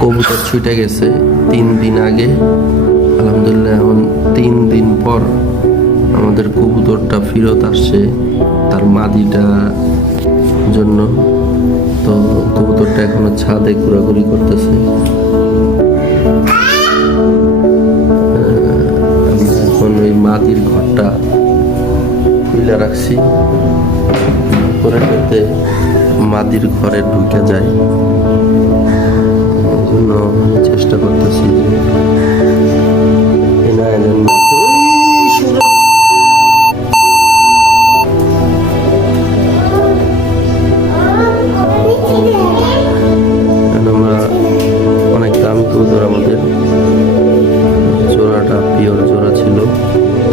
কবুতর ছুটে গেছে 3 দিন আগে। আলহামদুলিল্লাহ এখন 3 দিন পর আমাদের কবুতরটা ফেরত আসছে তার মাদিটা জন্য। তো কবুতরটা এখনো ছাদে ঘোরাঘুরি করতেছে। আমি এখন ওই মাদির ঘরটা খুলে রাখছি, করে যাতে মাদির ঘরে ঢুকে যায়। এই জন্য চেষ্টা করতেছি যে